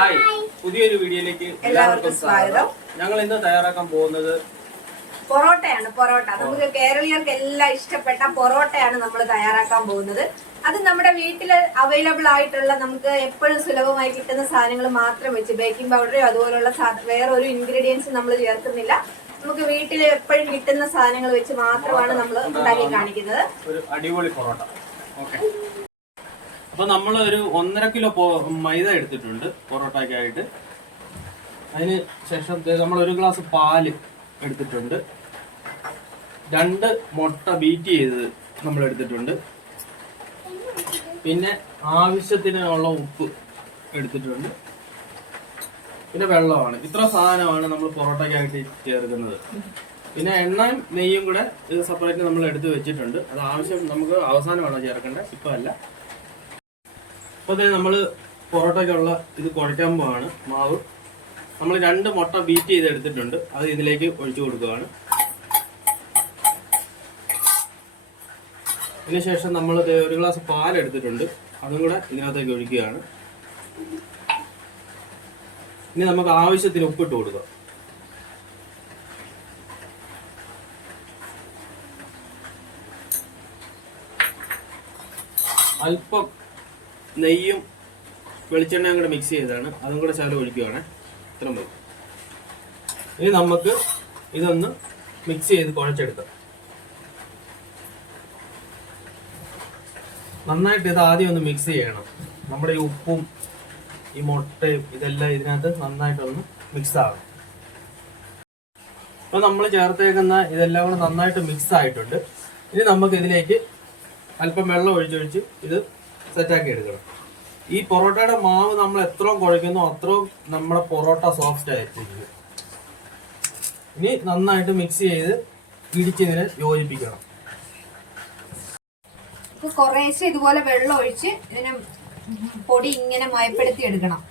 Hi, പുതിയൊരു വീഡിയോയിലേക്ക് എല്ലാവർക്കും സ്വാഗതം. ഞങ്ങൾ ഇന്ന് തയ്യാറാക്കാൻ പോകുന്നത് പൊറോട്ടയാണ്. പൊറോട്ട നമുക്ക് കേരളീയർക്ക് എല്ലാം ഇഷ്ടപ്പെട്ട പൊറോട്ടയാണ് നമ്മൾ തയ്യാറാക്കാൻ പോകുന്നത്. അത് നമ്മുടെ വീട്ടിൽ അവൈലബിൾ ആയിട്ടുള്ള നമുക്ക് എപ്പോഴും സുലഭമായി കിട്ടുന്ന സാധനങ്ങൾ മാത്രം വെച്ച്, ബേക്കിംഗ് പൗഡറോ അതുപോലുള്ള വേറെ ഒരു ഇൻഗ്രീഡിയൻസ് നമ്മൾ ചേർക്കുന്നില്ല. നമുക്ക് വീട്ടിൽ എപ്പോഴും കിട്ടുന്ന സാധനങ്ങൾ വെച്ച് മാത്രമാണ് നമ്മൾ ഉണ്ടാക്കി കാണിക്കുന്നത്. ഒരു അടിപൊളി പൊറോട്ട. ഓക്കെ, അപ്പൊ നമ്മൾ ഒരു 1.5 കിലോ മൈദ എടുത്തിട്ടുണ്ട് പൊറോട്ടയ്ക്കായിട്ട്. അതിന് ശേഷം നമ്മൾ 1 ഗ്ലാസ് പാല് എടുത്തിട്ടുണ്ട്. 2 മുട്ട ബീറ്റ് ചെയ്തത് നമ്മൾ എടുത്തിട്ടുണ്ട്. പിന്നെ ആവശ്യത്തിനുള്ള ഉപ്പ് എടുത്തിട്ടുണ്ട്. പിന്നെ വെള്ളമാണ്. ഇത്ര സാധനമാണ് നമ്മൾ പൊറോട്ടയ്ക്കായിട്ട് ചേർക്കുന്നത്. പിന്നെ എണ്ണയും നെയ്യും കൂടെ ഇത് സെപ്പറേറ്റ് നമ്മൾ എടുത്ത് വെച്ചിട്ടുണ്ട്. അത് ആവശ്യം നമുക്ക് അവസാനമാണോ ചേർക്കേണ്ടത്, ഇപ്പം അല്ല. അപ്പോൾ നമ്മൾ പൊറോട്ടയ്ക്കുള്ള ഇത് കുഴയ്ക്കാൻ പോവാണ്. മാവ് നമ്മൾ 2 മുട്ട ബീറ്റ് ചെയ്ത് എടുത്തിട്ടുണ്ട്. അത് ഇതിലേക്ക് ഒഴിച്ചു കൊടുക്കുകയാണ്. അതിനുശേഷം നമ്മൾ 1 ഗ്ലാസ് പാൽ എടുത്തിട്ടുണ്ട്. അതും കൂടെ ഇതിനകത്തേക്ക് ഒഴിക്കുകയാണ്. ഇനി നമുക്ക് ആവശ്യത്തിന് ഉപ്പിട്ട് കൊടുക്കുക. അല്പം നെയ്യും വെളിച്ചെണ്ണയും കൂടെ മിക്സ് ചെയ്താണ്. അതും കൂടെ ശകലം ഒഴിക്കുകയാണ്. ഇത്ര മതി. ഇനി നമുക്ക് ഇതൊന്ന് മിക്സ് ചെയ്ത് കുഴച്ചെടുക്കാം. നന്നായിട്ട് ഇത് ആദ്യം ഒന്ന് മിക്സ് ചെയ്യണം. നമ്മുടെ ഈ ഉപ്പും ഈ മുട്ടയും ഇതെല്ലാം ഇതിനകത്ത് നന്നായിട്ടൊന്ന് മിക്സ് ആകും. അപ്പൊ നമ്മൾ ചേർത്തേക്കുന്ന ഇതെല്ലാം കൂടെ നന്നായിട്ട് മിക്സ് ആയിട്ടുണ്ട്. ഇനി നമുക്ക് ഇതിലേക്ക് അല്പം വെള്ളം ഒഴിച്ചൊഴിച്ച് ഇത് സെറ്റാക്കി എടുക്കണം. ഈ പൊറോട്ടയുടെ മാവ് നമ്മൾ എത്രയും കുഴയ്ക്കുന്നോ അത്രയും നമ്മുടെ പൊറോട്ട സോഫ്റ്റ് ആയിരിക്കും. ഇനി നന്നായിട്ട് മിക്സ് ചെയ്ത് ഇടിച്ചതിനെ യോജിപ്പിക്കണം. കുറേശ്ശെ ഇതുപോലെ വെള്ളം ഒഴിച്ച് ഇതിനെ പൊടി ഇങ്ങനെ മയപ്പെടുത്തി എടുക്കണം.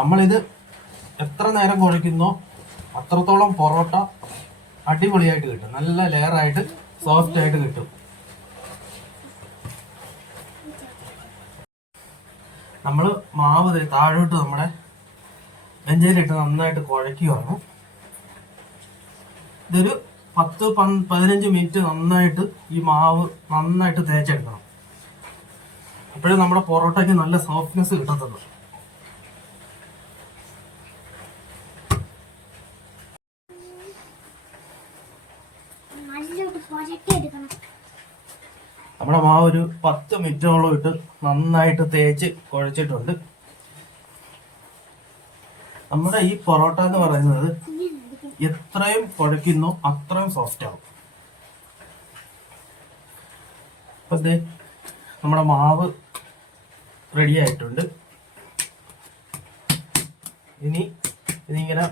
നമ്മളിത് എത്ര നേരം കുഴയ്ക്കുന്നോ അത്രത്തോളം പൊറോട്ട അടിപൊളിയായിട്ട് കിട്ടും. നല്ല ലെയറായിട്ട് സോഫ്റ്റ് ആയിട്ട് കിട്ടും. നമ്മൾ മാവ് താഴോട്ട് നമ്മുടെ ബെഞ്ചിലിട്ട് നന്നായിട്ട് കുഴയ്ക്കുകയാണ്. ഇതൊരു 10-15 മിനിറ്റ് നന്നായിട്ട് ഈ മാവ് നന്നായിട്ട് തേച്ചെടുക്കണം. അപ്പോഴേ നമ്മുടെ പൊറോട്ടയ്ക്ക് നല്ല സോഫ്റ്റ്നെസ് കിട്ടത്തുള്ളൂ. നമ്മുടെ മാവ് ഒരു 10 മിനിറ്റോളം ഇട്ട് നന്നായിട്ട് തേച്ച് കുഴച്ചിട്ടുണ്ട്. നമ്മുടെ ഈ പൊറോട്ട എന്ന് പറയുന്നത് എത്രയും കുഴയ്ക്കുന്നോ അത്രയും സോഫ്റ്റ് ആവും. അപ്പൊ നമ്മുടെ മാവ് റെഡി ആയിട്ടുണ്ട്. ഇനി ഇതിങ്ങനെ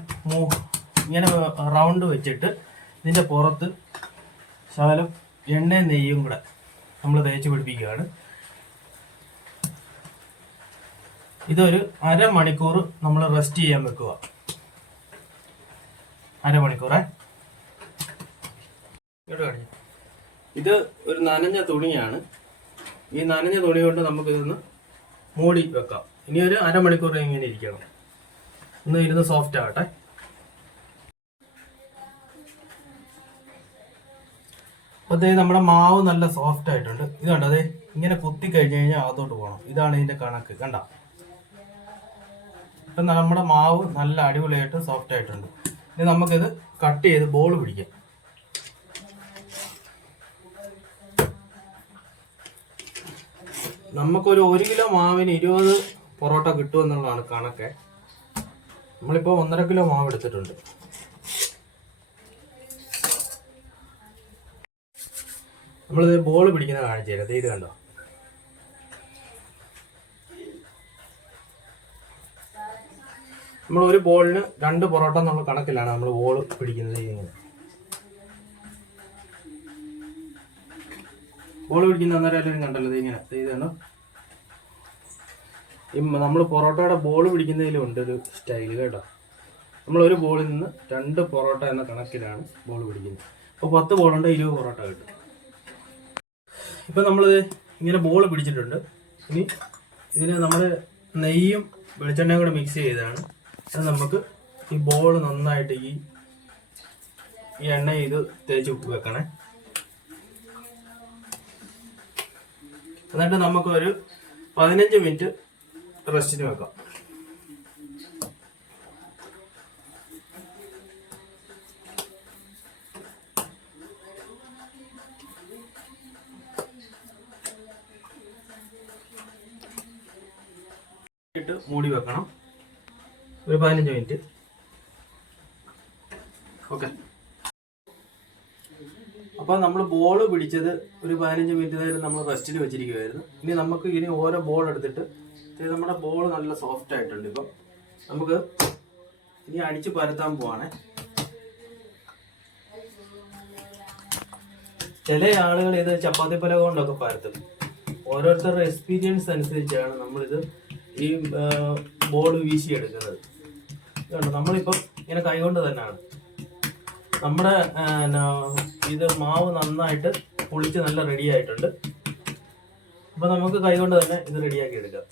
ഇങ്ങനെ റൗണ്ട് വെച്ചിട്ട് ഇതിന്റെ പുറത്ത് ശകലം എണ്ണയും നെയ്യും കൂടെ നമ്മൾ തേച്ച് പിടിപ്പിക്കുകയാണ്. ഇതൊരു 1/2 മണിക്കൂർ നമ്മൾ റെസ്റ്റ് ചെയ്യാൻ വെക്കുക. 1/2 മണിക്കൂറേ. ഇത് ഒരു നനഞ്ഞ തുണിയാണ്. ഈ നനഞ്ഞ തുണി കൊണ്ട് നമുക്കിതൊന്ന് മൂടി വെക്കാം. ഇനി ഒരു 1/2 മണിക്കൂർ ഇങ്ങനെ ഇരിക്കണം. ഒന്ന് ഇരുന്ന് സോഫ്റ്റ് ആവട്ടെ. അപ്പൊ നമ്മുടെ മാവ് നല്ല സോഫ്റ്റ് ആയിട്ടുണ്ട്. ഇത് കണ്ടോ, അതെ ഇങ്ങനെ കുത്തി കഴിഞ്ഞ് കഴിഞ്ഞാൽ അകത്തോട്ട് പോകണം. ഇതാണ് ഇതിന്റെ കണക്ക്. കണ്ട, ഇപ്പൊ നമ്മുടെ മാവ് നല്ല അടിപൊളിയായിട്ട് സോഫ്റ്റ് ആയിട്ടുണ്ട്. ഇനി നമുക്കിത് കട്ട് ചെയ്ത് ബോൾ പിടിക്കാം. നമുക്കൊരു 1 കിലോ മാവിന് 20 പൊറോട്ട കിട്ടുമെന്നുള്ളതാണ് കണക്ക്. നമ്മളിപ്പോ 1.5 കിലോ മാവ് എടുത്തിട്ടുണ്ട്. നമ്മളിത് ബോൾ പിടിക്കുന്ന കാണിച്ചു തരാം. ഇത് കണ്ടോ, നമ്മൾ ഒരു ബോളിന് 2 പൊറോട്ട എന്നുള്ള കണക്കിലാണ് നമ്മൾ ബോൾ പിടിക്കുന്നത്. ഇങ്ങനെ ബോൾ പിടിക്കുന്ന അന്നേരം എല്ലാവരും കണ്ടല്ലോ. ഇങ്ങനെ ഇത് കണ്ടോ, നമ്മൾ പൊറോട്ടയുടെ ബോൾ പിടിക്കുന്നതിലും ഉണ്ട് ഒരു സ്റ്റൈല് കേട്ടോ. നമ്മൾ ഒരു ബോളിൽ നിന്ന് 2 പൊറോട്ട എന്ന കണക്കിലാണ് ബോൾ പിടിക്കുന്നത്. അപ്പോൾ 10 ബോളുണ്ട്, 20 പൊറോട്ട കിട്ടും. ഇപ്പം നമ്മൾ ഇങ്ങനെ ബോൾ പിടിച്ചിട്ടുണ്ട്. ഇനി ഇതിന് നമ്മൾ നെയ്യും വെളിച്ചെണ്ണയും കൂടെ മിക്സ് ചെയ്തതാണ്. അത് നമുക്ക് ഈ ബോൾ നന്നായിട്ട് ഈ എണ്ണ ഇത് തേച്ച് വെക്കണേ. എന്നിട്ട് നമുക്കൊരു 15 മിനിറ്റ് റെസ്റ്റിന് വെക്കാം. ഇട്ട് മൂടി വെക്കണം ഒരു 15 മിനിറ്റ്. ഓക്കെ. അപ്പോൾ നമ്മൾ ബോൾ പിടിച്ചത് ഒരു 15 മിനിറ്റ് നേരം നമ്മൾ റെസ്റ്റിന് വെച്ചിരിക്കുമായിരുന്നു. ഇനി നമുക്ക് ഇനി ഓരോ ബോൾ എടുത്തിട്ട് നമ്മുടെ ബോൾ നല്ല സോഫ്റ്റ് ആയിട്ടുണ്ട്. ഇപ്പം നമുക്ക് ഇനി അടിച്ച് പരത്താൻ പോവാണേ. ചില ആളുകൾ ഇത് ചപ്പാത്തി പലക കൊണ്ടൊക്കെ പരത്തും. ഓരോരുത്തരുടെ എക്സ്പീരിയൻസ് അനുസരിച്ചാണ് നമ്മളിത് ഈ ബോൾ വീശിയെടുക്കുന്നത്. നമ്മളിപ്പം ഇങ്ങനെ കൈകൊണ്ട് തന്നെയാണ്. നമ്മുടെ ഇത് മാവ് നന്നായിട്ട് പൊളിച്ച് നല്ല റെഡി ആയിട്ടുണ്ട്. അപ്പം നമുക്ക് കൈകൊണ്ട് തന്നെ ഇത് റെഡിയാക്കി എടുക്കാം.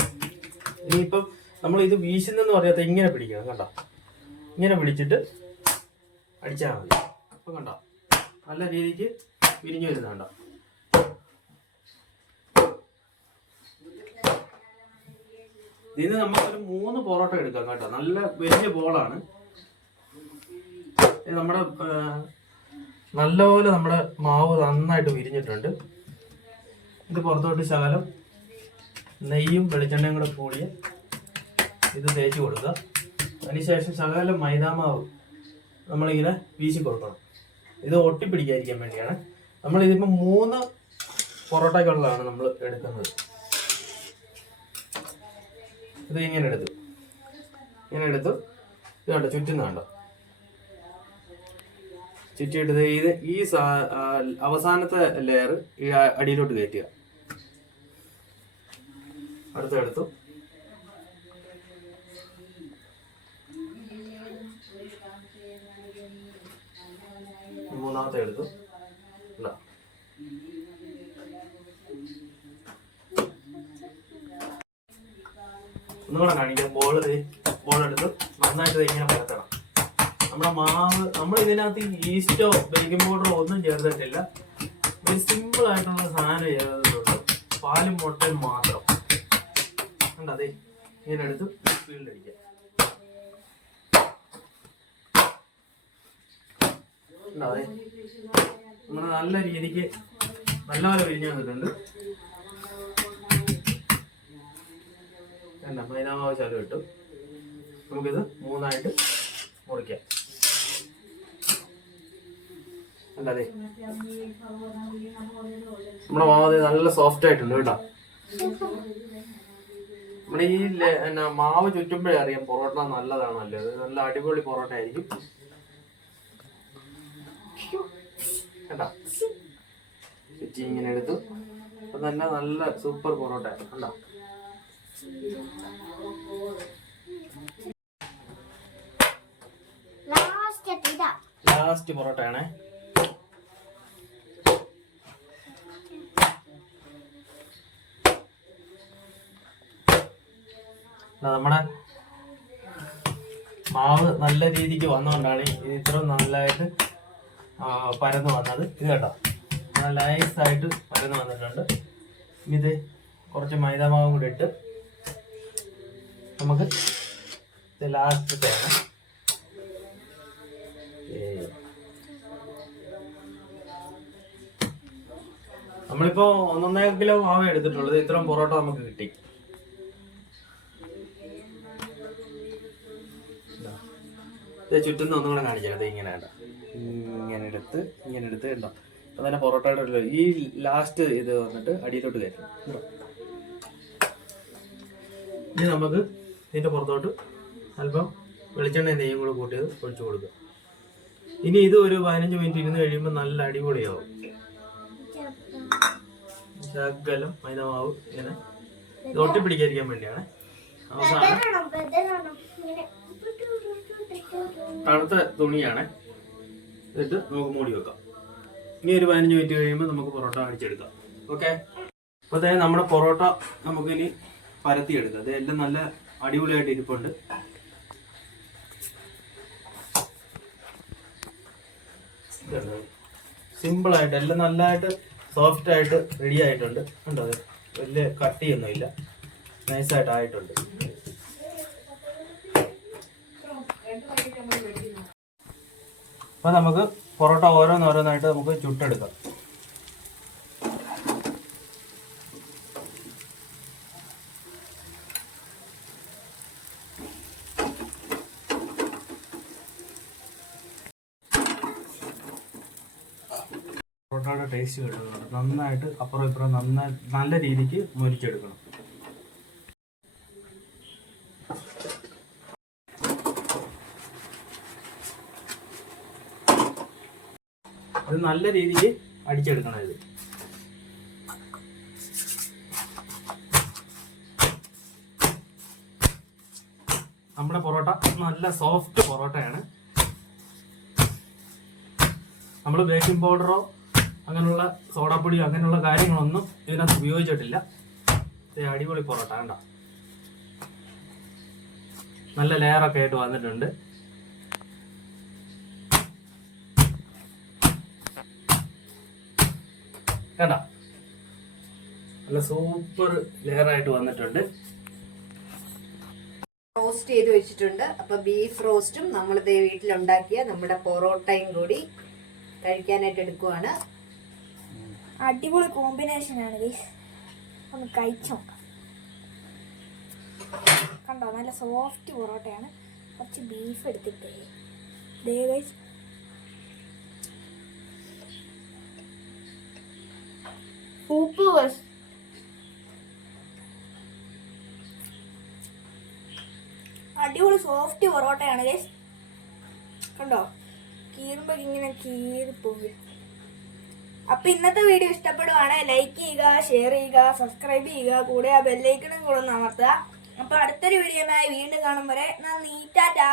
ഇനിയിപ്പം നമ്മൾ ഇത് വീശുന്നെന്ന് പറയാത്ത ഇങ്ങനെ പിടിക്കണം. കണ്ടോ, ഇങ്ങനെ പിടിച്ചിട്ട് അടിച്ചാൽ മതി. അപ്പം കണ്ടോ നല്ല രീതിക്ക് വിരിഞ്ഞു വരുന്നുണ്ടോ. ഇതിന് നമുക്കൊരു 3 പൊറോട്ട എടുക്കാം കേട്ടോ. നല്ല വലിയ ബോളാണ്. നമ്മുടെ നല്ലപോലെ നമ്മുടെ മാവ് നന്നായിട്ട് വിരിഞ്ഞിട്ടുണ്ട്. ഇത് പുറത്തോട്ട് ശകലം നെയ്യും വെളിച്ചെണ്ണയും കൂടെ കൂടിയ ഇത് തേച്ച് കൊടുക്കുക. അതിനുശേഷം ശകലം മൈദാമാവ് നമ്മളിങ്ങനെ വീശി കൊടുക്കണം. ഇത് ഒട്ടിപ്പിടിക്കാതിരിക്കാൻ വേണ്ടിയാണ്. നമ്മളിതിപ്പോൾ 3 പൊറോട്ടയ്ക്കുള്ളതാണ് നമ്മൾ എടുക്കുന്നത്. ഇത് ഇങ്ങനെ എടുത്തു ഇത് കണ്ടോ, ചുറ്റുന്ന കണ്ടോ, ചുറ്റിയെടുത്ത് ഇത് ഈ അവസാനത്തെ ലെയർ അടിയിലോട്ട് കയറ്റുക. അടുത്തെടുത്തു. മൂന്നാമത്തെ എടുത്തു. ഒന്നുകൂടെ കാണിക്കാം. ബോളെടുത്ത് നന്നായിട്ട് ഇങ്ങനെ പരത്തണം. നമ്മുടെ മാവ് നമ്മൾ ഇതിനകത്ത് ഈസ്റ്റോ ബേക്കിംഗ് പൗഡറോ ഒന്നും ചേർത്തിട്ടില്ല. ഒരു സിമ്പിൾ ആയിട്ടുള്ള സാധനം ചേർത്തിട്ടുണ്ട്. പാലും മുട്ടയും മാത്രം. കണ്ടോ, അതെ ഇങ്ങനെ എടുത്ത് സ്പീഡിൽ അടിക്കാം. കണ്ടോ, അതെ നമ്മുടെ നല്ല രീതിക്ക് നല്ലപോലെ വിരിഞ്ഞു വന്നിട്ടുണ്ട്. കണ്ടോ, മൈദാമാവ് ശകലം ഇട്ടു. നമുക്കിത് 3ആയിട്ട് മുറിക്കാം. അല്ലേ, നമ്മുടെ മാവ് നല്ല സോഫ്റ്റ് ആയിട്ടുണ്ട് കേട്ടോ. നമ്മുടെ ഈ മാവ് ചുറ്റുമ്പോഴേ അറിയാം പൊറോട്ട നല്ലതാണ്. നല്ലത് നല്ല അടിപൊളി പൊറോട്ട ആയിരിക്കും കേട്ടോ. ചുറ്റി ഇങ്ങനെ എടുത്തു. അപ്പൊ തന്നെ നല്ല സൂപ്പർ പൊറോട്ട കണ്ടോ. ലാസ്റ്റ് പൊറോട്ടയാണേ. നമ്മുടെ മാവ് നല്ല രീതിക്ക് വന്നുകൊണ്ടാണ് ഇത് ഇത്ര നല്ലതായിട്ട് പരന്ന് വന്നത്. ഇത് കേട്ടോ, നല്ല നൈസായിട്ട് പരന്ന് വന്നിട്ടുണ്ട്. ഇത് കുറച്ച് മൈദാമാവും കൂടി ഇട്ട് നമുക്ക് ഇത് ലാസ്റ്റത്തെയാണ്. നമ്മളിപ്പോ 1.5 കിലോ മാവ് എടുത്തിട്ടുള്ളത്. ഇത്രയും പൊറോട്ട നമുക്ക് കിട്ടി. ചുറ്റുന്ന ഒന്നും കൂടെ കാണിക്കാം. അത് ഇങ്ങനെ ഇങ്ങനെ എടുത്ത് ഉണ്ടോ. അപ്പൊ തന്നെ പൊറോട്ടയുടെ ഈ ലാസ്റ്റ് ഇത് വന്നിട്ട് അടിയിലോട്ട് കയറ്റും. ഇനി നമുക്ക് ഇതിന്റെ പുറത്തോട്ട് അല്പം വെളിച്ചെണ്ണ നെയ്യും കൂടെ കൂട്ടിയത് ഒഴിച്ചു കൊടുക്കുക. ഇനി ഇത് ഒരു 15 മിനിറ്റ് ഇരുന്ന് കഴിയുമ്പോൾ നല്ല അടിപൊളിയാവും. ശകലം മൈദാമാവ് ഇങ്ങനെ ഒട്ടിപ്പിടിക്കാതിരിക്കാൻ വേണ്ടിയാണ്. അവസാനം തണുത്ത തുണിയാണ്. എന്നിട്ട് നമുക്ക് മൂടി വെക്കാം. ഇനി ഒരു 15 മിനിറ്റ് കഴിയുമ്പോൾ നമുക്ക് പൊറോട്ട അടിച്ചെടുക്കാം. ഓക്കെ. അപ്പോൾ നമ്മുടെ പൊറോട്ട നമുക്കിനി പരത്തിയെടുക്കുക. അത് എല്ലാം നല്ല അടിപൊളിയായിട്ട് ഇരിപ്പുണ്ട്. സിമ്പിളായിട്ട് എല്ലാം നല്ലതായിട്ട് സോഫ്റ്റ് ആയിട്ട് റെഡി ആയിട്ടുണ്ട്. കണ്ടോ, വലിയ കട്ടിയൊന്നും ഇല്ല, നൈസായിട്ട് ആയിട്ടുണ്ട്. അപ്പൊ നമുക്ക് പൊറോട്ട ഓരോന്നോരോന്നായിട്ട് നമുക്ക് ചുട്ടെടുക്കാം. പൊറോട്ടയുടെ ടേസ്റ്റ് കിട്ടുന്നുണ്ട്. നന്നായിട്ട് അപ്പുറം ഇപ്പുറം നല്ല രീതിക്ക് മൊരിച്ചെടുക്കണം. അത് നല്ല രീതിക്ക് അടിച്ചെടുക്കണം. ഇത് നമ്മുടെ പൊറോട്ട നല്ല സോഫ്റ്റ് പൊറോട്ടയാണ്. നമ്മൾ ബേക്കിംഗ് പൗഡറോ അങ്ങനെയുള്ള സോഡാപ്പൊടിയോ അങ്ങനെയുള്ള കാര്യങ്ങളൊന്നും ഇതിനകത്ത് ഉപയോഗിച്ചിട്ടില്ല. അടിപൊളി പൊറോട്ട കണ്ട, നല്ല ലെയറൊക്കെ ആയിട്ട് വന്നിട്ടുണ്ട്. കണ്ട, നല്ല സൂപ്പർ ലെയറായിട്ട് വന്നിട്ടുണ്ട്. റോസ്റ്റ് ചെയ്ത് വെച്ചിട്ടുണ്ട്. അപ്പൊ ബീഫ് റോസ്റ്റും നമ്മളിത് വീട്ടിലുണ്ടാക്കിയ നമ്മുടെ പൊറോട്ടയും കൂടി കഴിക്കാനായിട്ട് എടുക്കുവാണ്. അടിപൊളി കോമ്പിനേഷൻ ആണ് ഗൈസ്. ഒന്ന് കഴിച്ചു നോക്കാം. കണ്ടോ, നല്ല സോഫ്റ്റ് പൊറോട്ടയാണ്. കുറച്ച് ബീഫ് എടുത്തിട്ടേ ദേ ഗൈസ്. സൂപ്പർ. അടിപൊളി സോഫ്റ്റ് പൊറോട്ടയാണ് ഗൈസ്. കണ്ടോ, കീറുമ്പോ ഇങ്ങനെ കീറിപ്പോയി. അപ്പൊ ഇന്നത്തെ വീഡിയോ ഇഷ്ടപ്പെടുവാണെങ്കിൽ ലൈക്ക് ചെയ്യുക, ഷെയർ ചെയ്യുക, സബ്സ്ക്രൈബ് ചെയ്യുക, കൂടെ ആ ബെല്ലൈക്കണും കൂടെ ഒന്ന് അമർത്തുക. അപ്പൊ അടുത്തൊരു വീഡിയോയുമായി വീണ്ടും കാണും വരെ നന്ദി, ടാറ്റാ.